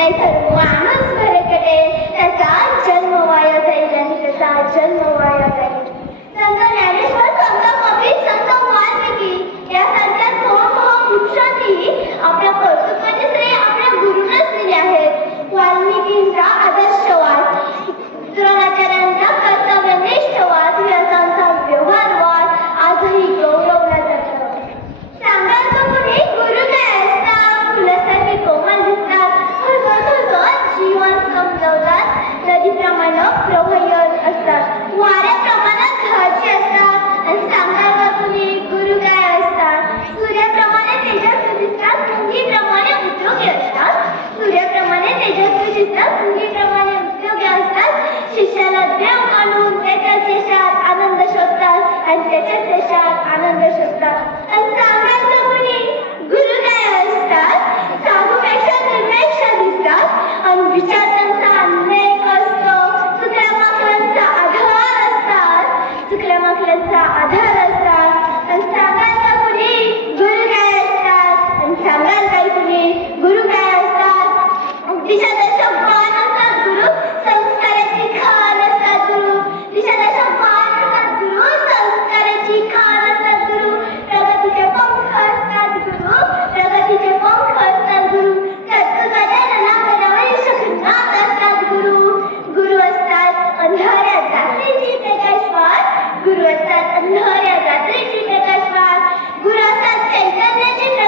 नाहीतर माणूस भरकटे, त्याचा जन्म वाया जाईल आणि त्याचा जन्म वाया जाईल. संत ज्ञानेश्वर, संत कबीर, संत वाल्मिकी यासारख्या थोर वृक्षांनी आपल्या कर्तृत्वाचे श्रेय आपल्या गुरूंनाच दिले आहेत. वाल्मिकींचा आदर्शवाद, द्रोणाचार्यांचा कर्तव्यनिष्ठवाद, व्यासांचा व्यवहारवाद आजही गौरवला जातो. सांगाल तर कोणी गुरु काय असतात? फुलासारखे कोमल दिसतात, हसत हसत जीवन समजवतात, नदीप्रमाणे प्रवाही असतात, वाऱ्याप्रमाणे धाडसी असतात. आणि सांगाल का कोणी गुरु काय असतात? सूर्याप्रमाणे तेजस्वी दिसतात, मुंगीप्रमाणे उद्योगी असतात. सूर्याप्रमाणे तेजस्वी दिसतात, मुंगीप्रमाणे उद्योगी असतात. शिष्याला देव मानून त्याच्या देशात आनंद शोधतात आणि त्याच्या देशात आनंद शोधतात. आणि सांगाल तर कोणी गुरु काय असतात? साधूपेक्षा निर्मेक्षा दिसतात आणि विचार त्यांचा अनेक असतो. चुकल्या माकडांचा आधार असतात, चुकल्या माकडांचा आधार असतात. आणि सांगाल का कोणी गुरु काय असतात? आणि सांगाल काय कोणी गुरु काय असतात? दिशादर्शक बाण असतात गुरु, संस्काराची खाण असतात गुरु. दिशादर्शक बाण असतात गुरु, संस्काराची खाण असतात गुरु. प्रगतीचे पंख असतात गुरु, प्रगतीचे पंख असतात गुरु. कर्तृत्वाच्या रणांगणावर शखनात असतात गुरु. गुरु असतात अंधाऱ्या रात्रीची प्रकाशवान, गुरु असतात अंधाऱ्या रात्रीची प्रकाशवान. गुरु असतात चैतन्याचे